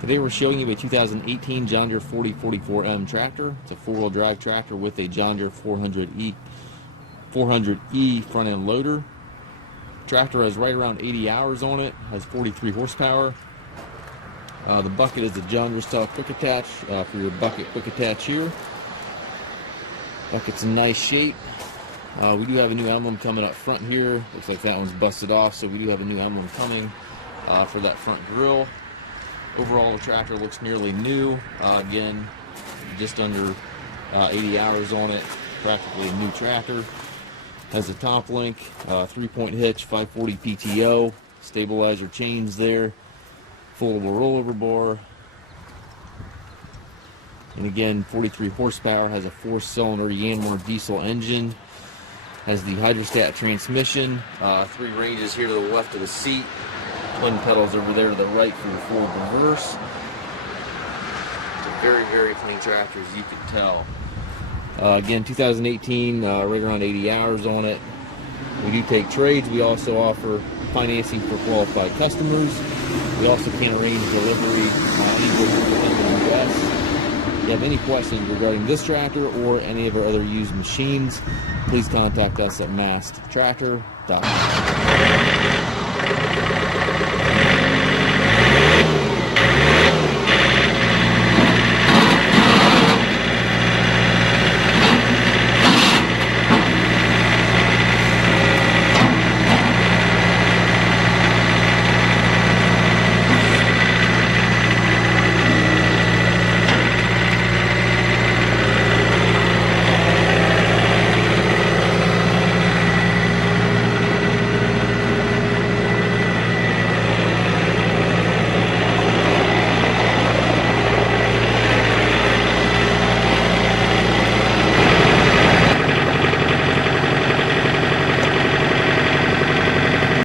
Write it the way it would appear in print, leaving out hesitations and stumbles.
Today we're showing you a 2018 John Deere 4044M tractor. It's a four-wheel drive tractor with a John Deere 400E front end loader. Tractor has right around 80 hours on it, has 43 horsepower. The bucket is a John Deere style quick attach for your bucket quick attach here. Bucket's in nice shape. We do have a new emblem coming up front here. Looks like that one's busted off, so we do have a new emblem coming for that front grille. Overall, the tractor looks nearly new. Again, just under 80 hours on it. Practically a new tractor. Has a top link, 3-point hitch, 540 PTO, stabilizer chains there, foldable rollover bar. And again, 43 horsepower, has a 4-cylinder Yanmar diesel engine. Has the hydrostat transmission, 3 ranges here to the left of the seat. Twin pedals over there to the right for your forward reverse. It's a very, very clean tractor, as you can tell. Again, 2018, right around 80 hours on it. We do take trades. We also offer financing for qualified customers. We also can arrange delivery anywhere within the U.S. If you have any questions regarding this tractor or any of our other used machines, please contact us at masttractor.com.